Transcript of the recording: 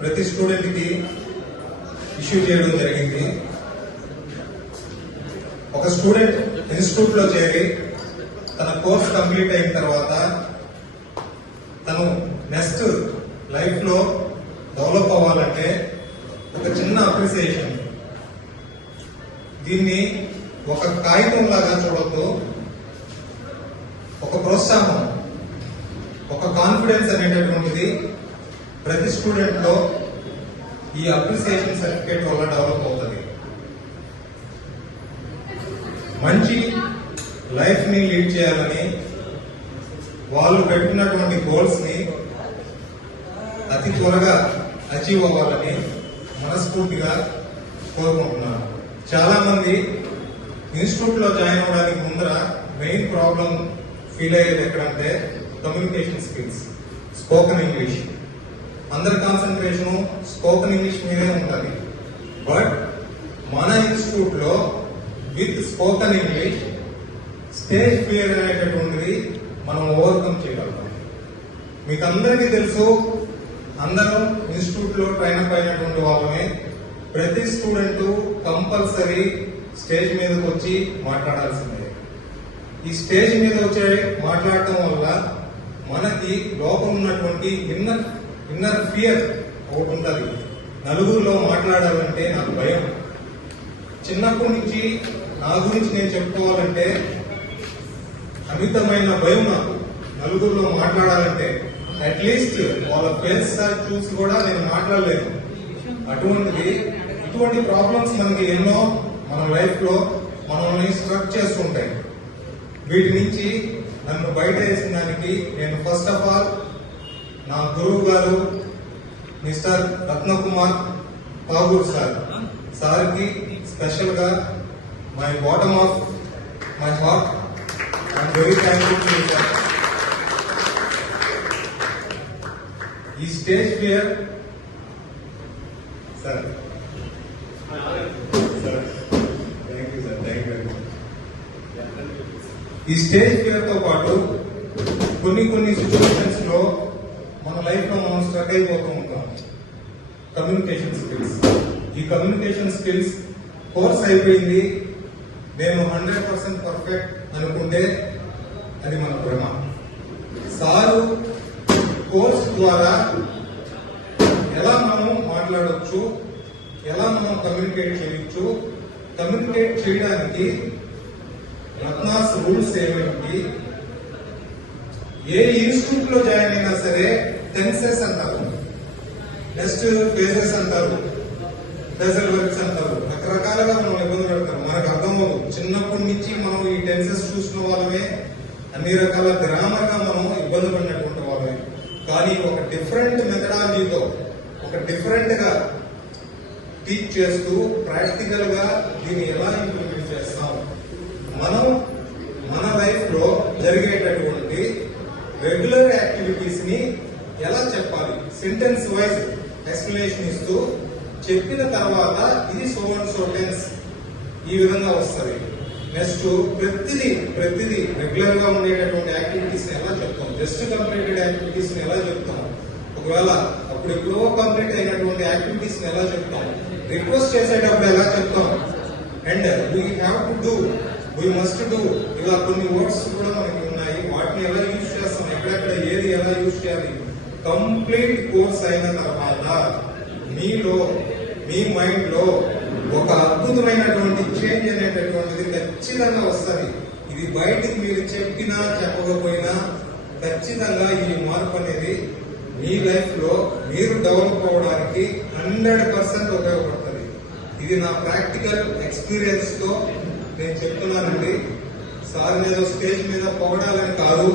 ప్రతి స్టూడెంట్ కి ఇష్యూ చేయడం జరిగింది. ఒక స్టూడెంట్ ఇన్స్టిట్యూట్ లో చేరి తన కోర్స్ కంప్లీట్ అయిన తర్వాత తను నెక్స్ట్ లైఫ్ లో డెవలప్ అవ్వాలంటే ఒక చిన్న అప్రిసియేషన్, దీన్ని ఒక కాగితం లాగా చూడొద్దు, ఒక ప్రోత్సాహం, ఒక కాన్ఫిడెన్స్ అనేటటువంటిది ప్రతి స్టూడెంట్ లో ఈ అప్రిసియేషన్ సర్టిఫికేట్ వల్ల డెవలప్ అవుతుంది. మంచి లైఫ్ ని లీడ్ చేయాలని వాళ్ళు పెట్టినటువంటి గోల్స్ ని అతి త్వరగా అచీవ్ అవ్వాలని మనస్ఫూర్తిగా కోరుకుంటున్నాను. చాలా మంది ఇన్స్టిట్యూట్ లో జాయిన్ అవ్వడానికి ముందర మెయిన్ ప్రాబ్లం ఫీల్ అయ్యేది ఎక్కడంటే కమ్యూనికేషన్ స్కిల్స్, స్పోకెన్ ఇంగ్లీష్. అందరి కాన్సన్ట్రేషన్ స్పోకెన్ ఇంగ్లీష్ మీదే ఉంటుంది. బట్ మన ఇన్స్టిట్యూట్ లో with spoken English stage fear అనేటటువంటిది మనం ఓవర్కమ్ చేయగలుగుతాం. మీకు అందరికీ తెలుసు, అందరం ఇన్స్టిట్యూట్ లో ట్రైన్ అప్ అయినటువంటి వాళ్ళమే. ప్రతి స్టూడెంట్ కంపల్సరీ స్టేజ్ మీదకి వచ్చి మాట్లాడాల్సిందే. ఈ స్టేజ్ మీద వచ్చే మాట్లాడటం వల్ల మనకి లోపల ఉన్నటువంటి ఇన్నర్ ఫియర్ ఒకటి ఉంటుంది. నలుగురిలో మాట్లాడాలంటే నాకు భయం. చిన్నప్పటి నుంచి నా గురించి నేను చెప్పుకోవాలంటే అమితమైన భయం నాకు. నలుగురిలో మాట్లాడాలంటే అట్లీస్ట్ వాళ్ళ ఫేస్ చూసి కూడా నేను మాట్లాడలేను. ఇటువంటి ప్రాబ్లమ్స్ మనకి ఎన్నో మన లైఫ్ లో మనల్ని స్ట్రక్ చేస్తుంటాయి. వీటి నుంచి నన్ను బయట వేసిన దానికి నేను ఫస్ట్ ఆఫ్ ఆల్ నా గురువు గారు మిస్టర్ రత్నకుమార్ పాగూర్ సార్కి స్పెషల్ గా my bottom of my heart I'm very thankful to you sir. ఈ stage fear sir, thank you sir, thank you. ఈ స్టేజ్ ఫియర్ తో పాటు కొన్ని సిచ్యువేషన్స్ లో మన లైఫ్ లో మనం స్ట్రక్ అయిపోతూ ఉంటాం. కమ్యూనికేషన్ స్కిల్స్, ఈ కమ్యూనికేషన్ స్కిల్స్ కోర్స్ అయిపోయింది, నేను 100% పర్ఫెక్ట్ అనుకుంటే అది మన భ్రమ. సారు కోర్స్ ద్వారా ఎలా మనం మాట్లాడవచ్చు, ఎలా మనం కమ్యూనికేట్ చేయొచ్చు, కమ్యూనికేట్ చేయడానికి రత్నాస్ రూల్స్ ఏమిటి, ఏ ఇన్స్టిట్యూట్ లో జాయిన్ అయినా సరే టెన్సెస్ అంటారు, నెక్స్ట్ ఫేజెస్ అంటారు, ఫేజల్ వర్క్స్ అంటారు, రకరకాలుగా మనం ఇబ్బంది పెడతాం. మనకు అర్థమవు. చిన్నప్పటి నుంచి మనం ఈ టెన్సెస్ చూసిన వాళ్ళమే, అన్ని రకాల గ్రామర్ గా మనం ఇబ్బంది పడినటువంటి వాళ్ళమే. కానీ ఒక డిఫరెంట్ మెథడాలజీతో, ఒక డిఫరెంట్ గా టీచ్ చేస్తూ ప్రాక్టికల్ గా దీన్ని ఎలా ఇంప్లిమెంట్ చేస్తాం, మనం మన లైఫ్ లో జరిగేటటువంటి రెగ్యులర్ యాక్టివిటీస్ ని ఎలా చెప్పాలి, సెంటెన్స్ వైజ్ ఎక్స్ప్లెనేషన్ ఇస్తూ చెప్పిన తర్వాత ఇది సో అండ్ సో టెన్స్ ఈ విధంగా వస్తుంది. నెక్స్ట్ ప్రతిదీ రెగ్యులర్ గా ఉండేటటువంటి యాక్టివిటీస్ ని ఎలా చెప్తాం, జస్ట్ కంప్లీటెడ్ యాక్టివిటీస్ ని ఎలా చెప్తాం, ఒకవేళ అప్పుడు ఎప్పుడో కంప్లీట్ అయినటువంటి యాక్టివిటీస్ ని ఎలా చెప్తాం, రిక్వెస్ట్ చేసేటప్పుడు ఎలా చెప్తాం, and we have to do, we must do, ఇలా కొన్ని వర్డ్స్ కూడా మనకి ఉన్నాయి. వాటిని ఎలా యూజ్ చేస్తాం, ఎక్కడెక్కడ ఏది ఎలా యూజ్ చేయాలి. కంప్లీట్ కోర్స్ అయిన తర్వాత మీలో, మీ మైండ్ లో ఒక అద్భుతమైనటువంటి చేంజ్ అనేటటువంటిది ఖచ్చితంగా వస్తుంది. ఇది బయటికి మీరు చెప్పినా చెప్పకపోయినా ఖచ్చితంగా ఈ మార్పు అనేది మీ లైఫ్ లో మీరు డెవలప్ అవడానికి 100% ఉపయోగపడుతుంది. ఇది నా ప్రాక్టికల్ ఎక్స్పీరియన్స్ తో నేను చెప్తున్నానండి. సార్ ఏదో స్టేజ్ మీద పొగడాలని కాదు,